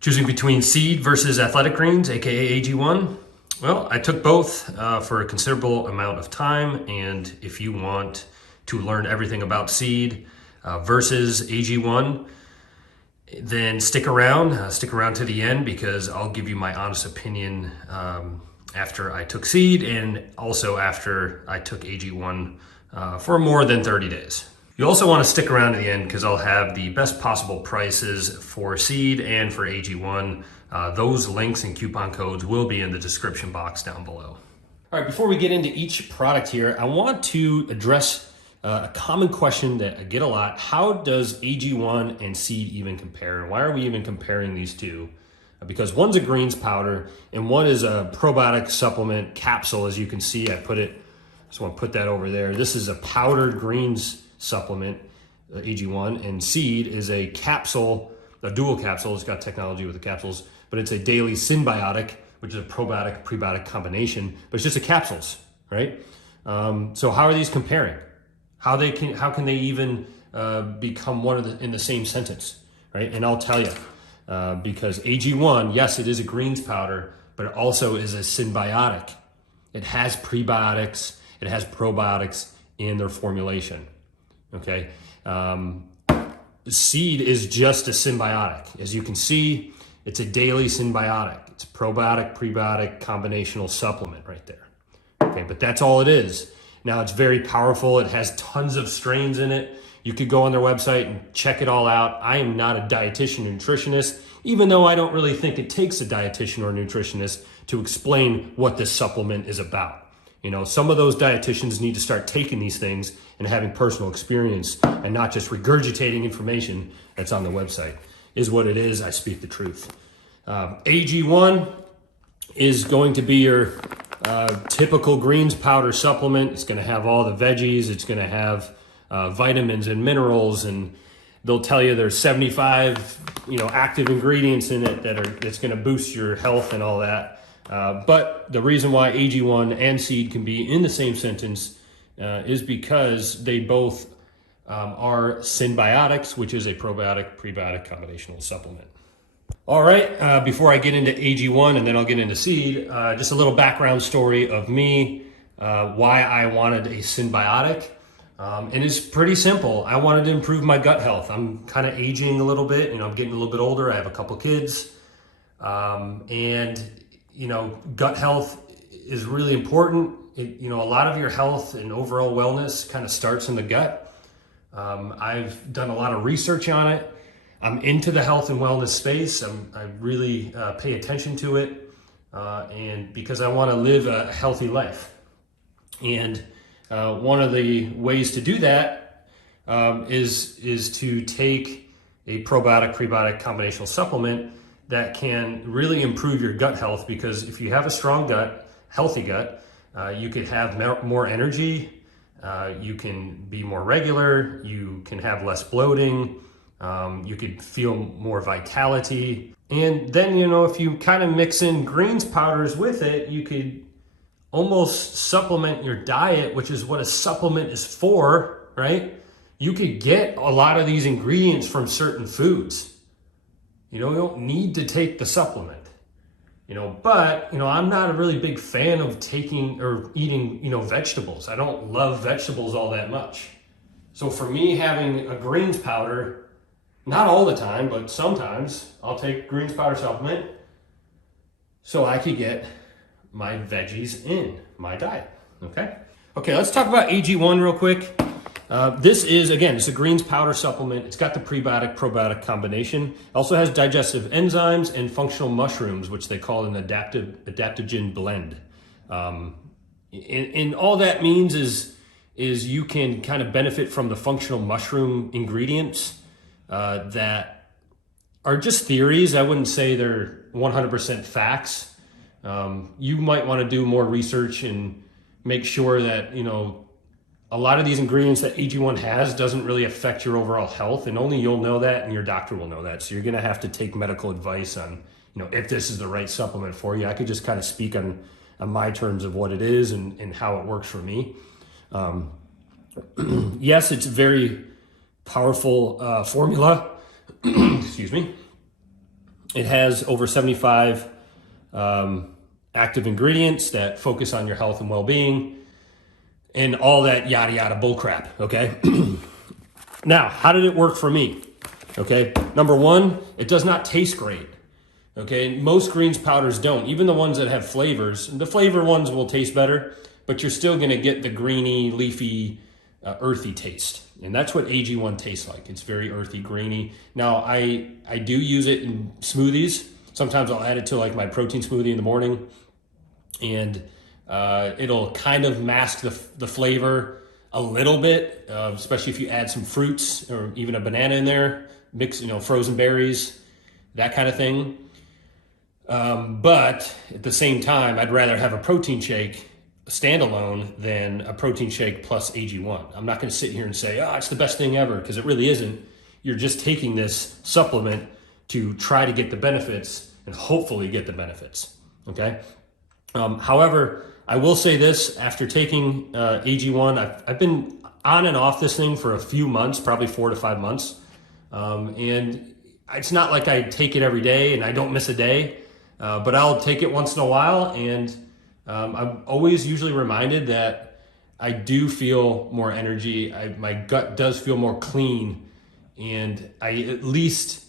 Choosing between seed versus athletic greens, aka AG1. Well, I took both for a considerable amount of time, and if you want to learn everything about seed versus AG1, then stick around to the end, because I'll give you my honest opinion after I took seed and also after I took AG1 for more than 30 days. You also want to stick around to the end because I'll have the best possible prices for seed and for AG1. Those links and coupon codes will be in the description box down below. All right, before we get into each product here, I want to address a common question that I get a lot. How does AG1 and seed even compare? And why are we even comparing these two? Because one's a greens powder and one is a probiotic supplement capsule. As you can see, just want to put that over there. This is a powdered greens supplement, AG1, and seed is a capsule, a dual capsule. It's got technology with the capsules, but it's a daily Synbiotic, which is a probiotic prebiotic combination, but it's just a capsules, right? So how are these comparing? How can they even become in the same sentence, right? And I'll tell you, because AG1, yes, it is a greens powder, but it also is a Synbiotic. It has prebiotics, it has probiotics in their formulation. Okay, seed is just a Synbiotic. As you can see, it's a daily Synbiotic. It's a probiotic, prebiotic, combinational supplement right there. Okay, but that's all it is. Now, it's very powerful. It has tons of strains in it. You could go on their website and check it all out. I am not a dietitian or nutritionist, even though I don't really think it takes a dietitian or a nutritionist to explain what this supplement is about. You know, some of those dietitians need to start taking these things and having personal experience and not just regurgitating information that's on the website. Is what it is. I speak the truth. AG1 is going to be your typical greens powder supplement. It's going to have all the veggies. It's going to have vitamins and minerals, and they'll tell you there's 75 active ingredients in it that's going to boost your health and all that. But the reason why AG1 and seed can be in the same sentence is because they both are Synbiotics, which is a probiotic prebiotic combinational supplement. All right, before I get into AG1 and then I'll get into seed, just a little background story of me, why I wanted a Synbiotic. And it's pretty simple. I wanted to improve my gut health. I'm kind of aging a little bit. I'm getting a little bit older. I have a couple kids. Gut health is really important. A lot of your health and overall wellness kind of starts in the gut. I've done a lot of research on it. I'm into the health and wellness space. I really pay attention to it, and because I want to live a healthy life. And one of the ways to do that is to take a probiotic prebiotic combinational supplement that can really improve your gut health, because if you have a strong gut, healthy gut, you could have more energy, you can be more regular, you can have less bloating, you could feel more vitality. And then, if you kind of mix in greens powders with it, you could almost supplement your diet, which is what a supplement is for, right? You could get a lot of these ingredients from certain foods. You don't need to take the supplement, but, I'm not a really big fan of taking or eating, vegetables. I don't love vegetables all that much. So for me, having a greens powder, not all the time, but sometimes I'll take greens powder supplement so I could get my veggies in my diet, okay? Okay, let's talk about AG1 real quick. This is, again, it's a greens powder supplement. It's got the prebiotic probiotic combination. It also has digestive enzymes and functional mushrooms, which they call an adaptogen blend. And all that means is you can kind of benefit from the functional mushroom ingredients that are just theories. I wouldn't say they're 100% facts. You might want to do more research and make sure that, a lot of these ingredients that AG1 has doesn't really affect your overall health, and only you'll know that and your doctor will know that. So you're going to have to take medical advice on, if this is the right supplement for you. I could just kind of speak on my terms of what it is and how it works for me. Yes, it's a very powerful formula. Excuse me. It has over 75 active ingredients that focus on your health and well-being and all that yada yada bull crap, okay? Now, how did it work for me? Okay, number one, it does not taste great. Okay, most greens powders don't. Even the ones that have flavors, the flavor ones will taste better, but you're still gonna get the greeny, leafy, earthy taste. And that's what AG1 tastes like. It's very earthy, grainy. Now, I do use it in smoothies. Sometimes I'll add it to like my protein smoothie in the morning, and it'll kind of mask the flavor a little bit, especially if you add some fruits or even a banana in there, mix, frozen berries, that kind of thing. But at the same time, I'd rather have a protein shake standalone than a protein shake plus AG1. I'm not going to sit here and say, oh, it's the best thing ever, because it really isn't. You're just taking this supplement to try to get the benefits and hopefully get the benefits, okay? However, I will say this, after taking AG1, I've been on and off this thing for a few months, probably 4 to 5 months. And it's not like I take it every day and I don't miss a day, but I'll take it once in a while, and I'm always usually reminded that I do feel more energy. My gut does feel more clean, and I at least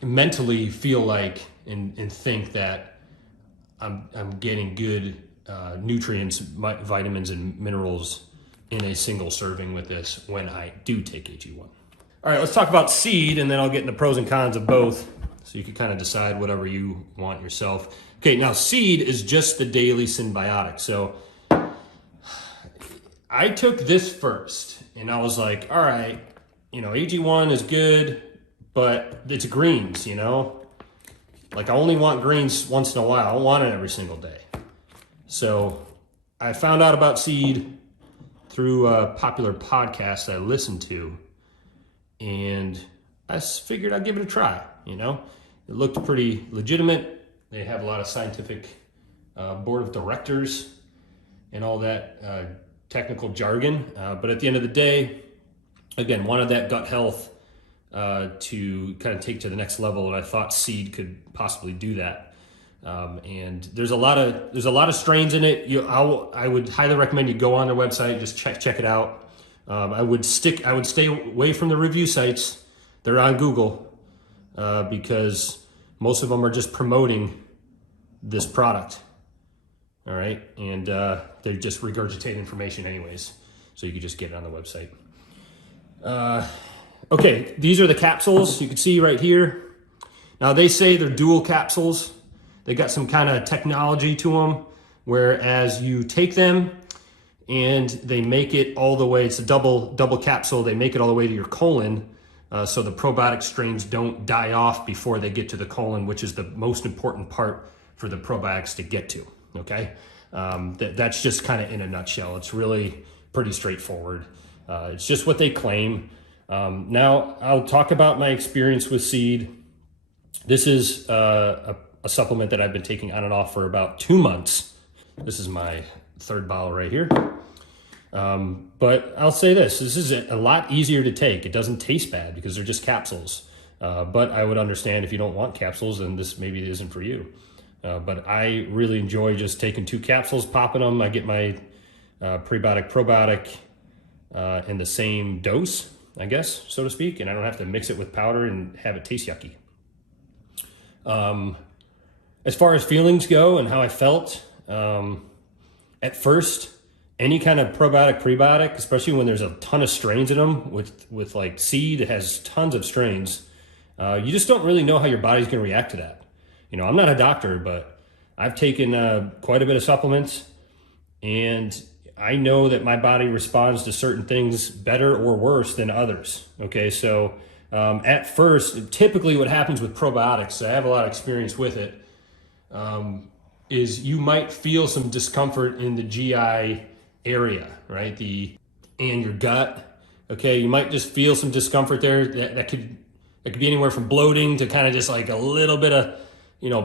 mentally feel like and think that I'm getting good nutrients, vitamins, and minerals in a single serving with this when I do take AG1. All right, let's talk about Seed, and then I'll get into pros and cons of both, so you can kind of decide whatever you want yourself. Okay, now Seed is just the daily Synbiotic. So I took this first, and I was like, all right, AG1 is good, but it's greens, Like, I only want greens once in a while. I don't want it every single day. So I found out about Seed through a popular podcast I listened to, and I figured I'd give it a try, It looked pretty legitimate. They have a lot of scientific board of directors and all that technical jargon. But at the end of the day, again, wanted that gut health to kind of take to the next level, and I thought Seed could possibly do that. And there's a lot of strains in it. I would highly recommend you go on their website, just check it out. I would stay away from the review sites. They're on Google because most of them are just promoting this product. All right, and they just regurgitate information anyways, so you can just get it on the website. Okay, these are the capsules you can see right here. Now they say they're dual capsules. They got some kind of technology to them, whereas you take them and they make it all the way, it's a double capsule, they make it all the way to your colon, so the probiotic strains don't die off before they get to the colon, which is the most important part for the probiotics to get to, okay? That's just kind of in a nutshell. It's really pretty straightforward. It's just what they claim. Now, I'll talk about my experience with Seed. This is a supplement that I've been taking on and off for about 2 months. This is my third bottle right here. But I'll say this is a lot easier to take. It doesn't taste bad because they're just capsules. But I would understand if you don't want capsules, then this maybe isn't for you. But I really enjoy just taking 2 capsules, popping them. I get my prebiotic, probiotic in the same dose, I guess, so to speak, and I don't have to mix it with powder and have it taste yucky. As far as feelings go and how I felt, at first, any kind of probiotic, prebiotic, especially when there's a ton of strains in them, with like Seed, it has tons of strains, you just don't really know how your body's going to react to that. I'm not a doctor, but I've taken quite a bit of supplements, and I know that my body responds to certain things better or worse than others. Okay, so at first, typically what happens with probiotics, I have a lot of experience with it, is you might feel some discomfort in the GI area, right? And your gut. Okay, you might just feel some discomfort there. That could be anywhere from bloating to kind of just like a little bit of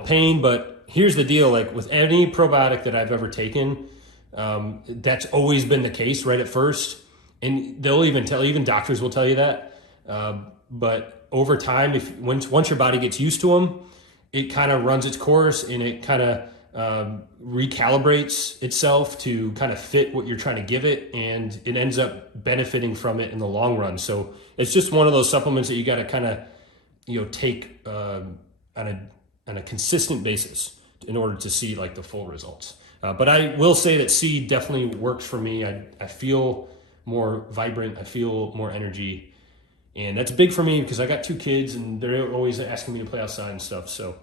pain. But here's the deal: like with any probiotic that I've ever taken, that's always been the case right at first, and they'll even doctors will tell you that. But over time, once your body gets used to them, it kind of runs its course and it kind of recalibrates itself to kind of fit what you're trying to give it, and it ends up benefiting from it in the long run. So it's just one of those supplements that you got to kind of, take on a consistent basis in order to see like the full results. But I will say that Seed definitely works for me. I feel more vibrant. I feel more energy. And that's big for me because I got 2 kids and they're always asking me to play outside and stuff. So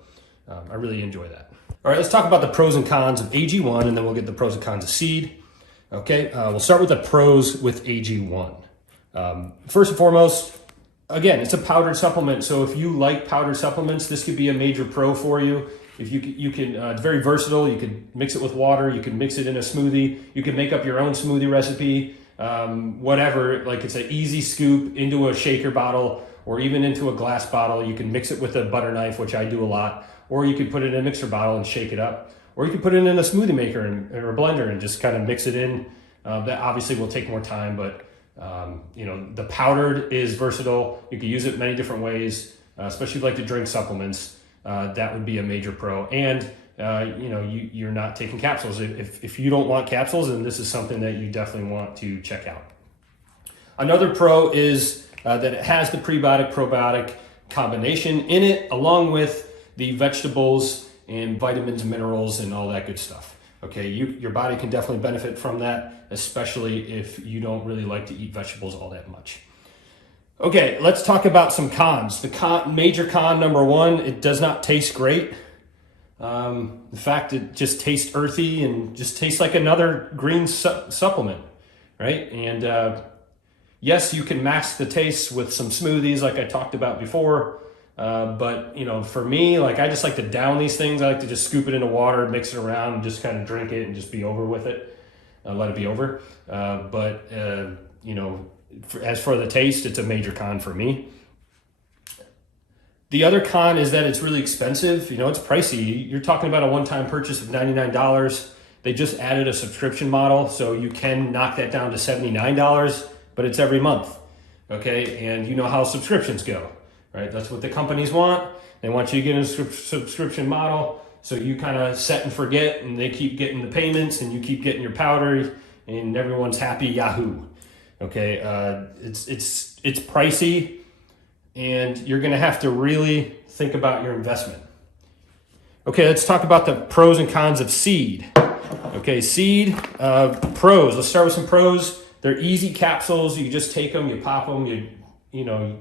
I really enjoy that. All right, let's talk about the pros and cons of AG1, and then we'll get the pros and cons of Seed. Okay, we'll start with the pros with AG1. First and foremost, again, it's a powdered supplement. So if you like powdered supplements, this could be a major pro for you. If you can, it's very versatile. You can mix it with water. You can mix it in a smoothie. You can make up your own smoothie recipe, whatever. Like, it's an easy scoop into a shaker bottle or even into a glass bottle. You can mix it with a butter knife, which I do a lot, or you could put it in a mixer bottle and shake it up, or you could put it in a smoothie maker or a blender and just kind of mix it in. That obviously will take more time, but the powdered is versatile. You can use it many different ways, especially if you like to drink supplements. That would be a major pro. And you're not taking capsules. If you don't want capsules, then this is something that you definitely want to check out. Another pro is that it has the prebiotic probiotic combination in it, along with the vegetables and vitamins and minerals and all that good stuff. Okay, your body can definitely benefit from that, especially if you don't really like to eat vegetables all that much. Okay, let's talk about some cons. The major con number 1, it does not taste great. In fact, it just tastes earthy and just tastes like another green supplement, right? And yes, you can mask the taste with some smoothies like I talked about before. But for me, like, I just like to down these things. I like to just scoop it into water, mix it around, and just kind of drink it and just be over with it. Let it be over. As for the taste, it's a major con for me. The other con is that it's really expensive. It's pricey. You're talking about a one-time purchase of $99. They just added a subscription model, so you can knock that down to $79, but it's every month. Okay, and you know how subscriptions go. Right, that's what the companies want. They want you to get a subscription model, so you kind of set and forget, and they keep getting the payments, and you keep getting your powder, and everyone's happy. Yahoo! Okay, it's pricey, and you're going to have to really think about your investment. Okay, let's talk about the pros and cons of Seed. Okay, Seed pros. Let's start with some pros. They're easy capsules. You just take them, you pop them, you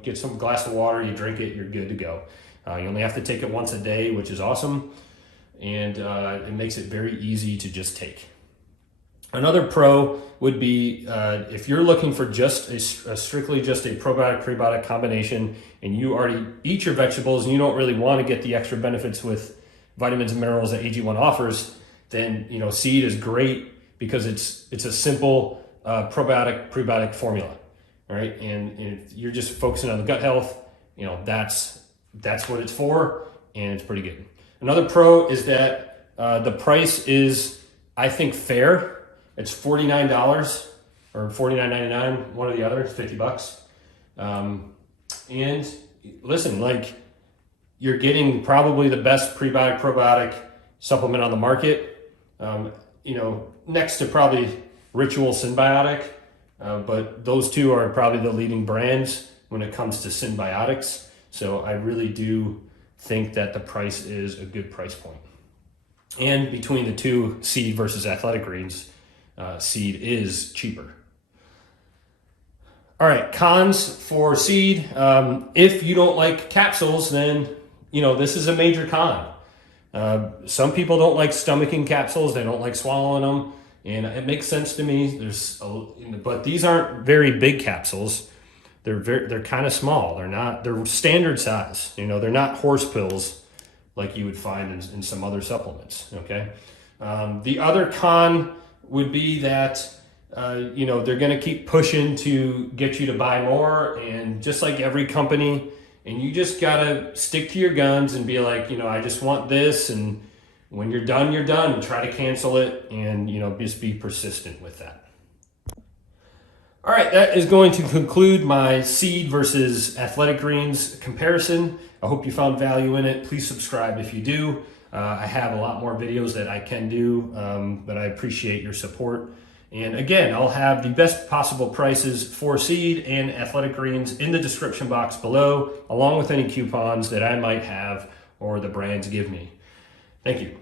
get some glass of water, you drink it, you're good to go. You only have to take it once a day, which is awesome. And it makes it very easy to just take. Another pro would be if you're looking for just strictly just a probiotic prebiotic combination, and you already eat your vegetables and you don't really want to get the extra benefits with vitamins and minerals that AG1 offers, then Seed is great because it's a simple probiotic prebiotic formula. All right, and if you're just focusing on the gut health, that's what it's for, and it's pretty good. Another pro is that the price is, I think, fair. It's $49 or $49.99, one or the other. It's $50. And listen, like, you're getting probably the best prebiotic probiotic supplement on the market. Next to probably Ritual Synbiotic. But those two are probably the leading brands when it comes to Synbiotics. So I really do think that the price is a good price point. And between the two, Seed versus Athletic Greens, Seed is cheaper. All right, cons for Seed. If you don't like capsules, then this is a major con. Some people don't like stomaching capsules. They don't like swallowing them. And it makes sense to me. But these aren't very big capsules. They're kind of small. They're standard size. They're not horse pills like you would find in some other supplements. Okay. The other con would be that they're going to keep pushing to get you to buy more, and just like every company, and you just gotta stick to your guns and be like, I just want this, and when you're done, you're done. Try to cancel it, and just be persistent with that. All right, that is going to conclude my seed versus athletic greens comparison. I hope you found value in it. Please subscribe if you do. I have a lot more videos that I can do, but I appreciate your support. And again, I'll have the best possible prices for seed and athletic greens in the description box below, along with any coupons that I might have or the brands give me. Thank you.